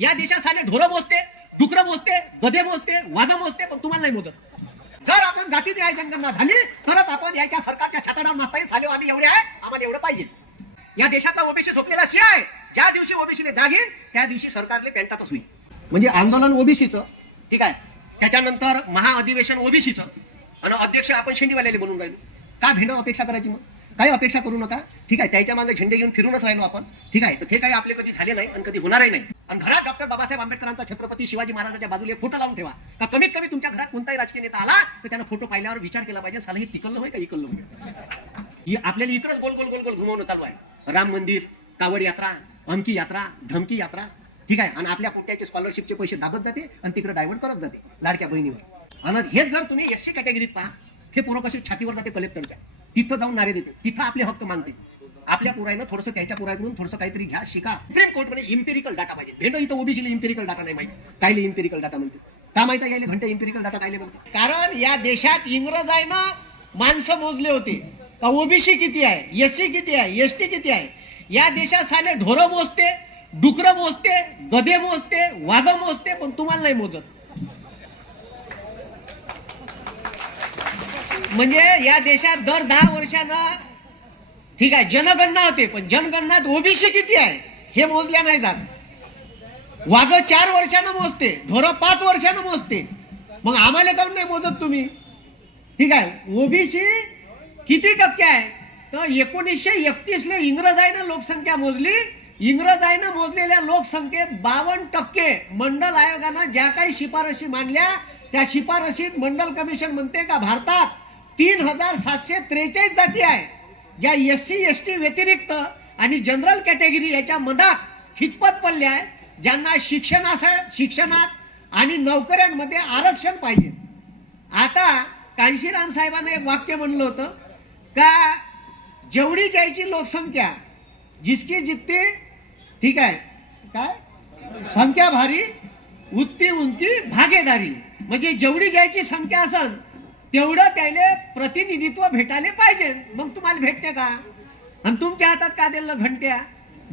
या देशात साले ढोरं मोजते डुकरं मोजते गधे मोजते वाघ मोजते पण तुम्हाला नाही मोजत. जर आपण जाती न्याय जनगणना झाली तरच आपण याच्या सरकारच्या छाताडावर नसताही साले आम्ही एवढे आहे आम्हाला एवढं पाहिजे. या देशातला ओबीसी झोपलेला शिया आहे ज्या दिवशी ओबीसीने जागेल त्या दिवशी सरकारले पेंटातच होईल म्हणजे आंदोलन ओबीसीचं ठीक आहे त्याच्यानंतर महाअधिवेशन ओबीसीचं आणि अध्यक्ष आपण शेंडीवाल्याला बनून राहिलो. का भेंड अपेक्षा करायची मग? काही अपेक्षा करू नका. ठीक आहे त्याच्यामागे झेंडे घेऊन फिरूनच राहिलो आपण. ठीक आहे तर ते काही आपले कधी झाले नाही आणि कधी होणारही नाही. आणि घरात डॉक्टर बाबासाहेब आंबेडकरांचा छत्रपती शिवाजी महाराजाच्या बाजूला फोटो लावून ठेवा. का कमीत कमी तुमच्या घरात कोणताही राजकीय नेता आला तर त्यानं फोटो पाहिल्यावर विचार केला पाहिजे साला हे तिकल्लं होय का इकल्लं होय? ही आपल्याला इकडंच गोल गोल गोल गोल घुमवणं चालू आहे. राम मंदिर कावड यात्रा अमकी यात्रा धमकी यात्रा. ठीक आहे आणि आपल्या पोट्याचे स्कॉलरशिपचे पैसे दाबत जाते आणि तिकडे डायव्हर्ट करत जाते लाडक्या बहिणीवर. आणि हेच जर तुम्ही एससी कॅटेगरीत पहा ते पूर्वपाशी कसे छातीवर जाते कलेक्टरच्या तिथं जाऊन नारे देते. तिथं आपले हक्क मानते. आपल्या पुरायनं थोडंसं त्याच्या पुरायकडून थोडंसं काहीतरी घ्या शिका. सुप्रीम कोर्टमध्ये इम्पेरिकल डाटा पाहिजे. भेट इथं ओबीसीला इम्पेरिकल डाटा नाही माहिती. कायले इम्पेरिकल डाटा म्हणते? का माहिती आहे घंटे इम्पेरिकल डाटा कायले म्हणते? कारण या देशात इंग्रजांना माणसं मोजले होते. का ओबीसी किती आहे? एससी किती आहे? एसटी किती आहे? या देशात साले ढोरं मोजते डुकरं मोजते गधे मोजते वाघ मोजते पण तुम्हाला नाही मोजत. म्हणजे या देशात दर दहा वर्षानं ठीक आहे जनगणना होते पण जनगणनात ओबीसी किती आहे हे मोजल्या नाही जात. वाघ चार वर्षानं मोजते ढोरं पाच वर्षानं मोजते. मग आम्हाला काऊन नाही मोजत तुम्ही? ठीक आहे ओबीसी किती टक्के आहे? तर एकोणीसशे एकतीस ले इंग्रजाईनं लोकसंख्या मोजली. इंग्रजाईनं मोजलेल्या लोकसंख्येत बावन्न टक्के मंडल आयोगानं ज्या काही शिफारशी मांडल्या त्या शिफारशीत मंडल कमिशन म्हणते का भारतात तीन हजार सातशे त्रेचाळीस जाती आहे ज्या एस सी एस टी व्यतिरिक्त आणि जनरल कॅटेगरी याच्या मधात खितपत पडल्या आहे ज्यांना शिक्षणाचा शिक्षणात आणि नोकऱ्यांमध्ये आरक्षण पाहिजे. आता कांशीराम साहेबांना एक वाक्य म्हणलं होतं का जेवढी जायची लोकसंख्या जिसकी जितकी ठीक आहे काय? संख्या भारी उत्ती उंची भागेदारी. म्हणजे जेवढी जायची संख्या असेल तेवढं त्याले प्रतिनिधित्व भेटायला पाहिजे. मग तुम्हाला भेटते का? आणि तुमच्या हातात का दिलं घंट्या?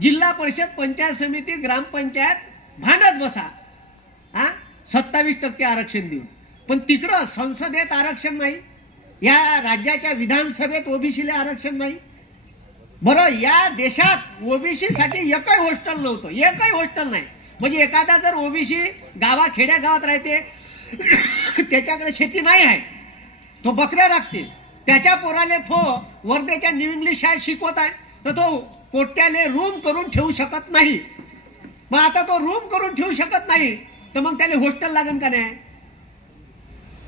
जिल्हा परिषद पंचायत समिती ग्रामपंचायत भांडत बसा. हा? सत्तावीस टक्के आरक्षण देऊन. पण तिकडं संसदेत आरक्षण नाही. या राज्याच्या विधानसभेत ओबीसीला आरक्षण नाही. बरं या देशात ओबीसी साठी एकही हॉस्टेल नव्हतं. एकही हॉस्टेल नाही. म्हणजे एखादा जर ओबीसी गावा खेड्या गावात राहते त्याच्याकडे शेती नाही आहे. तो बकऱ्या राखतील. त्याच्या पोराले तो वर्धेच्या न्यू इंग्लिश शाळेत शिकवत आहे. तर तो पोट्याले रूम करून ठेवू शकत नाही. मग आता तो रूम करून ठेवू शकत नाही. तर मग त्याला हॉस्टेल लागेल का नाही?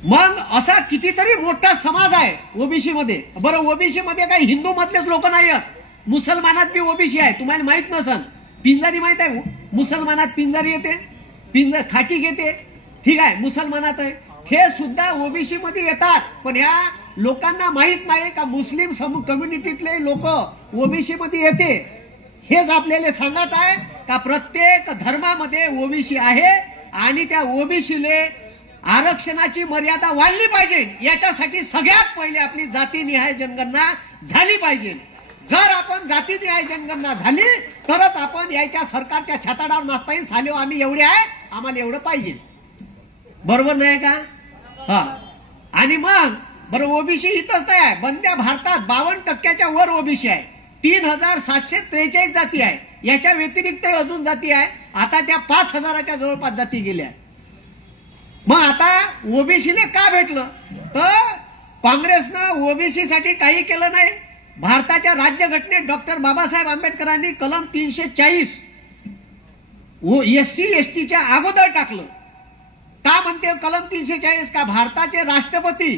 मग असा कितीतरी मोठा समाज आहे ओबीसी मध्ये बरं ओबीसी मध्ये काही हिंदू मधलेच लोक नाही आहेत मुसलमानात बी ओबीसी आहे. तुम्हाला माहीत नसन. पिंजारी माहीत आहे? मुसलमानात पिंजारी येते. पिंजर खाटी घेते. ठीक आहे मुसलमानात आहे. हे सुद्धा ओबीसी मध्ये येतात. पण या लोकांना माहीत नाही का मुस्लिम समूह कम्युनिटीतले लोक ओबीसी मध्ये येते? हेच आपल्याला सांगायचं आहे का प्रत्येक धर्मामध्ये ओबीसी आहे आणि त्या ओबीसीले आरक्षणाची मर्यादा वाढली पाहिजे. याच्यासाठी सगळ्यात पहिले आपली जातीनिहाय जनगणना झाली पाहिजे. जर आपण जातीनिहाय जनगणना झाली तरच आपण याच्या सरकारच्या छाताडावर नाचता येईल. सालेव आम्ही एवढे आहे आम्हाला एवढं पाहिजे. बरोबर नाही का? हा. आणि मग बरं ओबीसी इथंच नाही आहे. बंद्या भारतात बावन्न टक्क्याच्या वर ओबीसी आहे. तीन हजार सातशे त्रेचाळीस जाती आहे. याच्या व्यतिरिक्त अजून जाती आहे. आता त्या पाच हजाराच्या जवळपास जाती गेल्या मग आता ओबीसीले का भेटलं? तर काँग्रेसनं ओबीसी साठी काही केलं नाही. भारताच्या राज्यघटनेत डॉक्टर बाबासाहेब आंबेडकरांनी कलम तीनशे चाळीस एस सी एस टीच्या अगोदर टाकलं. का म्हणते कलम तीनशे चाळीस का? भारताचे राष्ट्रपती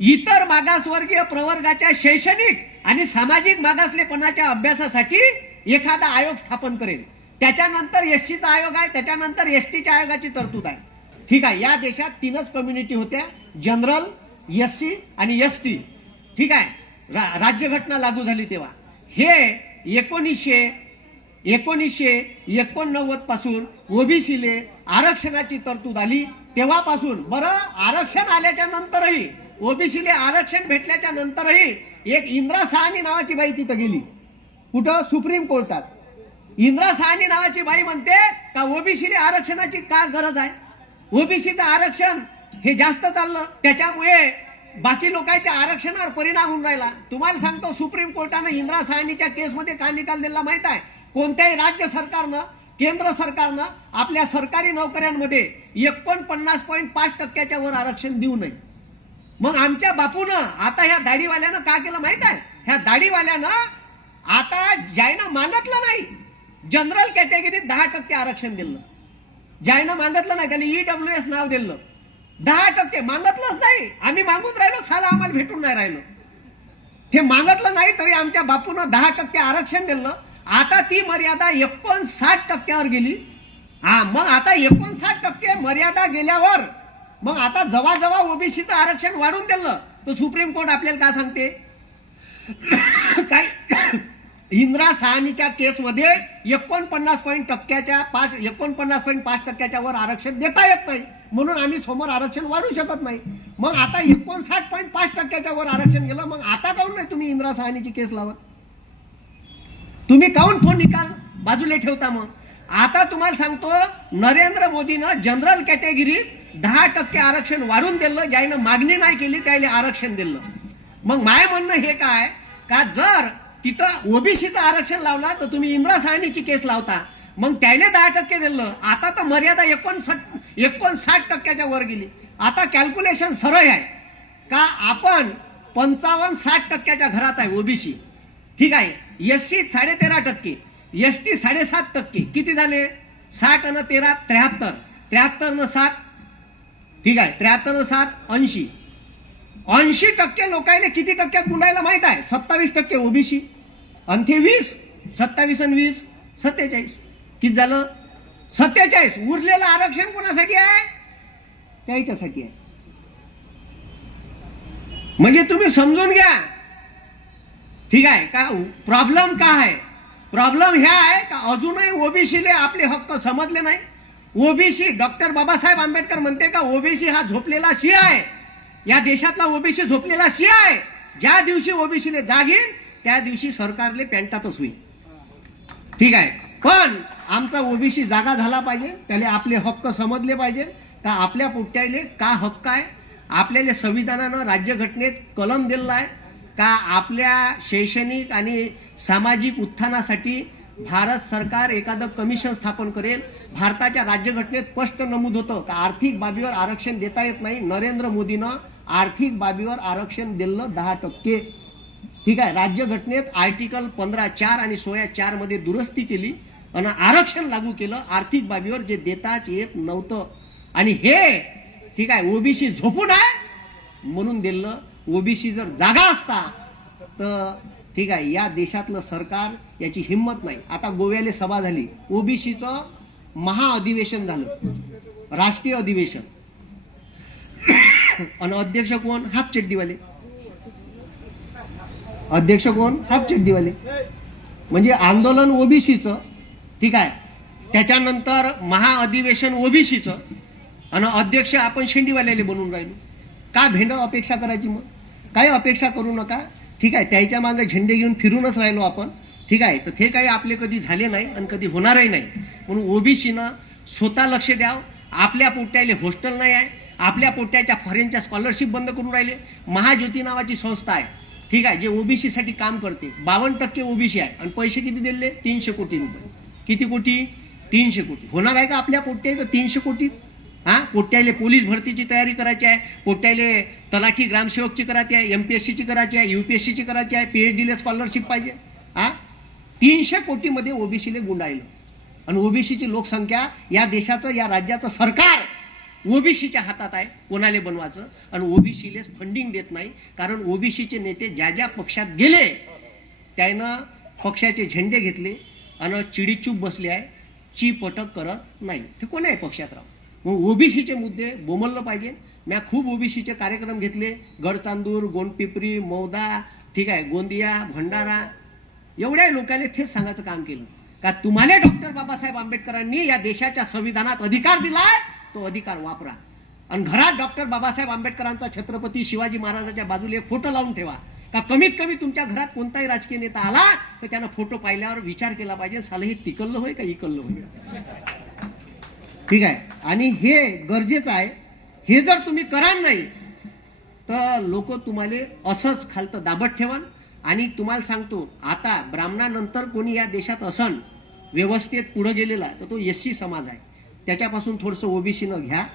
इतर मागासवर्गीय प्रवर्गाच्या शैक्षणिक आणि सामाजिक मागासलेपणाच्या अभ्यासासाठी एखादा आयोग स्थापन करेल. त्याच्यानंतर एस सीचा आयोग आहे त्याच्यानंतर एस टीच्या आयोगाची तरतूद आहे. ठीक आहे या देशात तीनच कम्युनिटी होत्या जनरल एस सी आणि एस टी ठीक आहे रा, राज्यघटना लागू झाली तेव्हा. हे एकोणीसशे एकोणीसशे एकोणनव्वदपासून ओबीसीले आरक्षणाची तरतूद आली. तेव्हापासून बरं आरक्षण आल्याच्या नंतरही ओबीसीले आरक्षण भेटल्याच्या नंतरही एक इंदिरा सहानी नावाची बाई तिथं गेली. कुठं? सुप्रीम कोर्टात. इंदिरा साहनी नावाची बाई म्हणते का ओबीसीला आरक्षणाची का गरज आहे? ओबीसीचं आरक्षण हे जास्त चाललं. त्याच्यामुळे बाकी लोकांच्या आरक्षणावर परिणाम होऊन राहिला. तुम्हाला सांगतो सुप्रीम कोर्टानं इंदिरा साहनीच्या केसमध्ये का निकाल दिला माहीत आहे? कोणत्याही राज्य सरकारनं केंद्र सरकारनं आपल्या सरकारी नोकऱ्यांमध्ये एकोणपन्नास पॉईंट पाच टक्क्याच्या वर आरक्षण देऊ नये. मग आमच्या बापूनं आता ह्या दाढीवाल्यानं का केलं माहीत आहे? ह्या दाढीवाल्यानं आता ज्यानं मागितलं नाही जनरल कॅटेगरीत दहा टक्के आरक्षण दिलं. ज्यानं मागितलं नाही त्याला ईडब्ल्यू एस नाव दिलं. दहा टक्के मागितलंच नाही. आम्ही मागून राहिलो साला आम्हाला भेटून नाही राहिलो. ते मागितलं नाही तरी आमच्या बापूनं दहा टक्के आरक्षण दिलं. आता ती मर्यादा एकोणसाठ टक्क्यावर गेली. हा मग आता एकोणसाठ टक्के मर्यादा गेल्यावर मग आता जवळ जवळ ओबीसीचं आरक्षण वाढून दिलं. तर सुप्रीम कोर्ट आपल्याला काय सांगते? काय इंदिरा सहानीच्या केसमध्ये एकोणपन्नास पॉईंट टक्क्याच्या पाच एकोणपन्नास पॉईंट पाच टक्क्याच्या वर आरक्षण देता येत नाही. म्हणून आम्ही समोर आरक्षण वाढू शकत नाही. मग आता एकोणसाठ पॉईंट पाच टक्क्याच्या वर आरक्षण गेलं मग आता काऊन नाही तुम्ही इंदिरा सहानीची केस लावत? तुम्ही काऊन फोन निकाल? बाजूला ठेवता मग. आता तुम्हाला सांगतो नरेंद्र मोदीनं जनरल कॅटेगरीत दहा टक्के आरक्षण वाढून दिलं ज्यानं मागणी नाही केली त्याला आरक्षण दिलं. मग माय म्हणणं हे काय? का जर तिथं ओबीसीचं आरक्षण लावला तर तुम्ही इंदिरा साहनीची केस लावता. मग त्याला दहा टक्के दिलं. आता तर मर्यादा एकोणसाठ एकोणसाठ टक्क्याच्या वर गेली. आता कॅल्क्युलेशन सरळ आहे. का आपण पंचावन्न साठ टक्क्याच्या घरात आहे ओबीसी? ठीक आहे. एस सी साडेतेरा टक्के एस टी साडेसात टक्के. किती झाले? साठ आणि तेरा त्र्याहत्तर. त्र्याहत्तर न सात ठीक आहे. त्र्याहत्तर न सात ऐंशी. ऐंशी टक्के लोकांना किती टक्क्यात गुंडायला माहीत आहे? सत्तावीस टक्के ओबीसी. आणि ते वीस सत्तावीस आणि वीस सत्तेचाळीस. किती झालं? सत्तेचाळीस. उरलेलं आरक्षण कोणासाठी आहे? त्याच्यासाठी आहे. म्हणजे तुम्ही समजून घ्या. ठीक आहे? का प्रॉब्लेम का आहे? प्रॉब्लेम ह्या आहे का अजूनही ओबीसीले आपले हक्क समजले नाही? ओबीसी डॉक्टर बाबासाहेब आंबेडकर म्हणते का ओबीसी हा झोपलेला सी आहे. या देशातला ओबीसी झोपलेला सी आहे. ज्या दिवशी ओबीसीने जागीन त्या दिवशी सरकारले पॅन्टातच होईल. ठीक आहे? पण आमचा ओबीसी जागा झाला पाहिजे त्याला आपले हक्क समजले पाहिजे. का आपल्या पोट्याले का हक्क आहे? आपल्याला संविधानानं राज्यघटनेत कलम दिलेला आहे. का आपल्या शैक्षणिक आणि सामाजिक उत्थानासाठी भारत सरकार एखादं कमिशन स्थापन करेल? भारताच्या राज्यघटनेत स्पष्ट नमूद होतं का? आर्थिक बाबीवर आरक्षण देता येत नाही. नरेंद्र मोदीनं आर्थिक बाबीवर आरक्षण दिलं दहा टक्के. ठीक आहे. राज्यघटनेत आर्टिकल पंधरा चार आणि सोळा चारमध्ये दुरुस्ती केली आणि आरक्षण लागू केलं. आर्थिक बाबीवर जे देताच येत नव्हतं. आणि हे ठीक आहे ओबीसी झोपून आहे म्हणून दिलं. ओबीसी जर जागा असता तर ठीक आहे या देशातलं सरकार याची हिंमत नाही. आता गोव्याला सभा झाली. ओबीसीचं महाअधिवेशन झालं. राष्ट्रीय अधिवेशन. आणि अध्यक्ष कोण? हाफ चड्डीवाले. अध्यक्ष कोण? हाफ चड्डीवाले. म्हणजे आंदोलन ओबीसीचं ठीक आहे. त्याच्यानंतर महाअधिवेशन ओबीसीचं. आणि अध्यक्ष आपण शेंडीवाल्याले बनवून राहिलो. का भेंड अपेक्षा करायची मग? काही अपेक्षा करू नका. ठीक आहे त्याच्यामागे झेंडे घेऊन फिरूनच राहिलो आपण. ठीक आहे तर ते काही आपले कधी झाले नाही आणि कधी होणारही नाही. म्हणून ओबीसीनं स्वतः लक्ष द्यावं. आपल्या पोट्याले हॉस्टेल नाही आहे. आपल्या पोट्याच्या फॉरेनच्या स्कॉलरशिप बंद करून राहिले. महाज्योती नावाची संस्था आहे. ठीक आहे जे ओबीसीसाठी काम करते. बावन्न टक्के ओबीसी आहे. आणि पैसे किती दिले? तीनशे कोटी रुपये. किती कोटी? तीनशे कोटी. होणार आहे का आपल्या पोट्याचं तीनशे कोटी? हा? पोट्याले पोलीस भरतीची तयारी करायची आहे पोट्याले तलाठी ग्रामसेवकची करायची आहे एम पी एस सीची करायची आहे यू पी एस सीची करायची आहे पीएचडीला स्कॉलरशिप पाहिजे हा? तीनशे कोटीमध्ये ओबीसीले गुंडाळलं. आणि ओबीसीची लोकसंख्या या देशाचं या राज्याचं सरकार ओबीसीच्या हातात आहे कोणाले बनवायचं? आणि ओबीसीले फंडिंग देत नाही कारण ओबीसीचे नेते ज्या ज्या पक्षात गेले त्यानं पक्षाचे झेंडे घेतले आणि चिडीचूप बसले आहे ची पटक करत नाही. ते कोण्याही पक्षात राहू मग ओबीसीचे मुद्दे बोमललं पाहिजे. म्या खूप ओबीसीचे कार्यक्रम घेतले. गडचांदूर गोंडपिपरी मौदा ठीक आहे गोंदिया भंडारा. एवढ्या लोकांनी तेच सांगायचं काम केलं. का तुम्हाला डॉक्टर बाबासाहेब आंबेडकरांनी या देशाच्या संविधानात अधिकार दिलाय? तो अधिकार वापरा. आणि घरात डॉक्टर बाबासाहेब आंबेडकरांचा छत्रपती शिवाजी महाराजाच्या बाजूला एक फोटो लावून ठेवा. का कमीत कमी तुमच्या घरात कोणताही राजकीय नेता आला तर त्यानं फोटो पाहिल्यावर विचार केला पाहिजे सालं हे तिकल्लं होय का इकल्लं होय? ठीक आहे? आणि हे गरजेचं आहे. हे जर तुम्ही कराल नाही तर लोक तुम्हाला असंच खालतं दाबत ठेवाल. आणि तुम्हाला सांगतो आता ब्राह्मणानंतर कोणी या देशात असन व्यवस्थेत पुढं गेलेला तर तो एस सी समाज आहे. त्याच्यापासून थोडंसं ओबीसीनं घ्या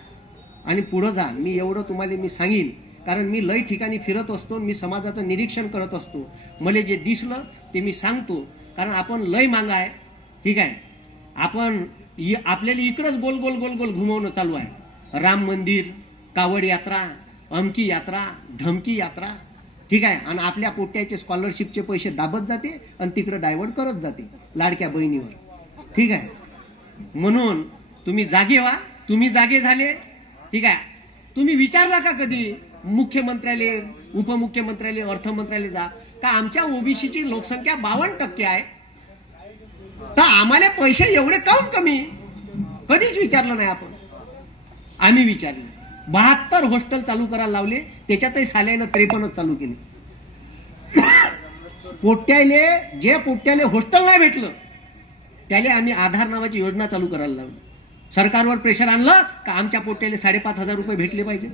आणि पुढं जा. मी एवढं तुम्हाला मी सांगेन. कारण मी लय ठिकाणी फिरत असतो मी समाजाचं निरीक्षण करत असतो. मला जे दिसलं ते मी सांगतो. कारण आपण लय मांगा आहे. ठीक आहे? आपण आपल्याला इकडंच गोल गोल गोल गोल घुमवणं चालू आहे. राम मंदिर कावड यात्रा अमकी यात्रा धमकी यात्रा ठीक आहे? आणि आपल्या पोट्याचे स्कॉलरशिपचे पैसे दाबत जाते आणि तिकडं डायव्हर्ट करत जाते लाडक्या बहिणीवर. ठीक आहे? म्हणून तुम्ही जागे व्हा. तुम्ही जागे झाले. ठीक आहे? तुम्ही विचारला का कधी? मुख्यमंत्र्यालय उपमुख्यमंत्र्यालय अर्थमंत्र्यालय जा. का आमच्या ओबीसीची लोकसंख्या बावन्न टक्के आहे? तर आम्हाला पैसे एवढे काऊन कमी? कधीच विचारलं नाही आपण. आम्ही विचारले. बहात्तर हॉस्टेल चालू करायला लावले त्याच्यातही साल्यानं त्रेपन्नच चालू केले. पोट्याले जे पोट्याले हॉस्टेल नाही भेटलं त्याले आम्ही आधार नावाची योजना चालू करायला लावली. सरकारवर प्रेशर आणलं का आमच्या पोट्याले साडेपाच हजार रुपये भेटले पाहिजे?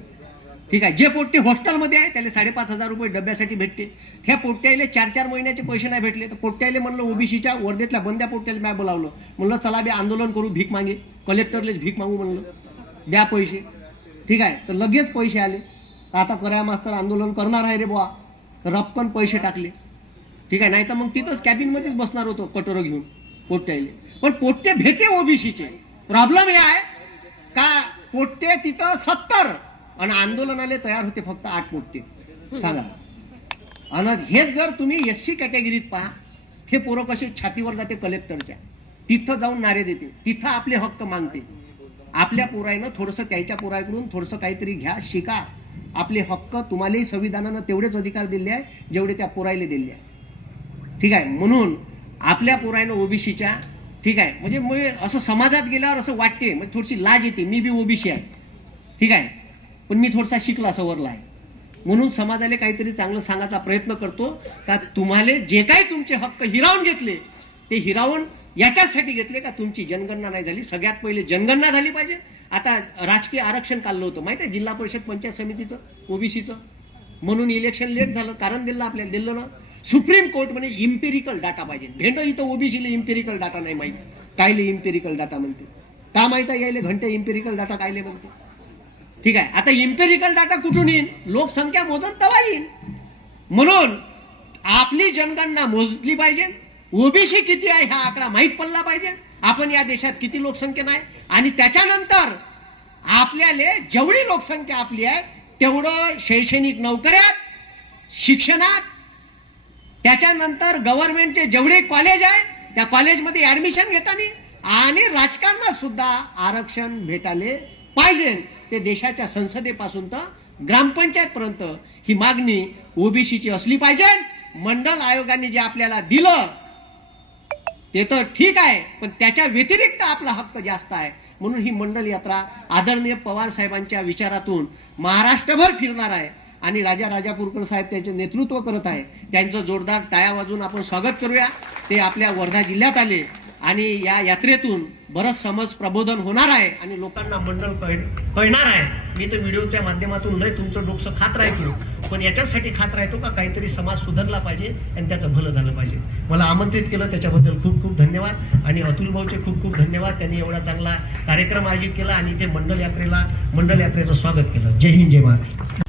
ठीक आहे? जे पोट्टे हॉस्टेलमध्ये आहे त्याला साडेपाच हजार रुपये डब्यासाठी भेटते. त्या पोट्ट्याला चार चार महिन्याचे पैसे नाही भेटले. तर पोट्ट्याला म्हणलं ओबीसीच्या वर्धेतल्या बंद्या पोट्ट्याला मी बोलावलं. म्हणलं चला बे आंदोलन करू भीक मागे. कलेक्टरलेच भीक मागू म्हणलं. द्या पैसे. ठीक आहे? तर लगेच पैसे आले. आता करा मास्तर आंदोलन करणार आहे रे बुवा. तर रपकन पैसे टाकले. ठीक आहे? नाही तर मग तिथंच कॅबिनमध्येच बसणार होतो कटोरं घेऊन पोट्ट्याले. पण पोट्टे भेटे ओबीसीचे. प्रॉब्लेम हे आहे का? पोट्टे तिथं सत्तर. आणि आंदोलनाला तयार होते फक्त आठ पोट्टे सांगा. आणि हेच जर तुम्ही एस सी कॅटेगरीत पहा हे पोरं कसे छातीवर जाते कलेक्टरच्या तिथं जाऊन नारे देते. तिथं आपले हक्क मागते. आपल्या पोरायनं थोडंसं त्याच्या पोराकडून थोडंसं काहीतरी घ्या शिका. आपले हक्क तुम्हालाही संविधानानं तेवढेच अधिकार दिले आहे जेवढे त्या पोरायले दिले आहे ठीक आहे? म्हणून आपल्या पोरायनं ओबीसीच्या ठीक आहे? म्हणजे असं समाजात गेल्यावर असं वाटते. म्हणजे थोडीशी लाज येते. मी बी ओबीसी आहे. ठीक आहे? पण मी थोडासा शिकला सवरला आहे. म्हणून समाजाला काहीतरी चांगलं सांगायचा प्रयत्न करतो का तुम्हाला जे काही तुमचे हक्क हिरावून घेतले ते हिरावून याच्यासाठी घेतले का तुमची जनगणना नाही झाली. सगळ्यात पहिले जनगणना झाली पाहिजे. आता राजकीय आरक्षण काढलं होतं. माहिती आहे जिल्हा परिषद पंचायत समितीचं ओबीसीचं? म्हणून इलेक्शन लेट झालं. कारण दिलं आपल्याला दिलं ना. सुप्रीम कोर्ट म्हणे इम्पेरिकल डाटा पाहिजे. भेंड इथं ओबीसीला इम्पेरिकल डाटा नाही माहिती. कायले इम्पेरिकल डाटा म्हणते? का माहिती आहे यायले? घंटे इम्पेरिकल डाटा कायले म्हणते? ठीक आहे. आता इम्पेरिकल डाटा कुठून येईन लोकसंख्या मोजून तवा येईन म्हणून आपली जनगणना मोजली पाहिजे. ओबीसी किती आहे हा आकडा माहीत पडला पाहिजे. आपण या देशात किती लोकसंख्या नाही? आणि त्याच्यानंतर आपल्याला जेवढी लोकसंख्या आपली आहे तेवढं शैक्षणिक नोकऱ्यात शिक्षणात त्याच्यानंतर गव्हर्नमेंटचे जेवढे कॉलेज आहे त्या कॉलेजमध्ये ऍडमिशन घेताना आणि राजकारणात सुद्धा आरक्षण भेटाले पाहिजे. ते देशाच्या संसदेपासून तर ग्रामपंचायत पर्यंत ही मागणी ओबीसीची असली पाहिजे. मंडल आयोगाने जे आपल्याला दिलं ते तर ठीक आहे पण त्याच्या व्यतिरिक्त आपला हक्क जास्त आहे. म्हणून ही मंडल यात्रा आदरणीय पवार साहेबांच्या विचारातून महाराष्ट्रभर फिरणार आहे आणि राजा राजापूरकर साहेब त्यांचे नेतृत्व करत आहे. त्यांचं जोरदार टाया वाजवून आपण स्वागत करूया. ते आपल्या वर्धा जिल्ह्यात आले. आणि या यात्रेतून बरंच समज प्रबोधन होणार आहे आणि लोकांना मंडळ कळ- कळणार आहे. मी तर व्हिडिओच्या माध्यमातून लय तुमचं डोकसं खात राहतो. पण याच्यासाठी खात राहतो का? काहीतरी समाज सुधारला पाहिजे आणि त्याचं भलं झालं पाहिजे. मला आमंत्रित केलं त्याच्याबद्दल खूप खूप धन्यवाद. आणि अतुल भाऊचे खूप खूप धन्यवाद. त्यांनी एवढा चांगला कार्यक्रम आयोजित केला आणि ते मंडल यात्रेला मंडल यात्रेचं स्वागत केलं. जय हिंद जय महाराष्ट्र.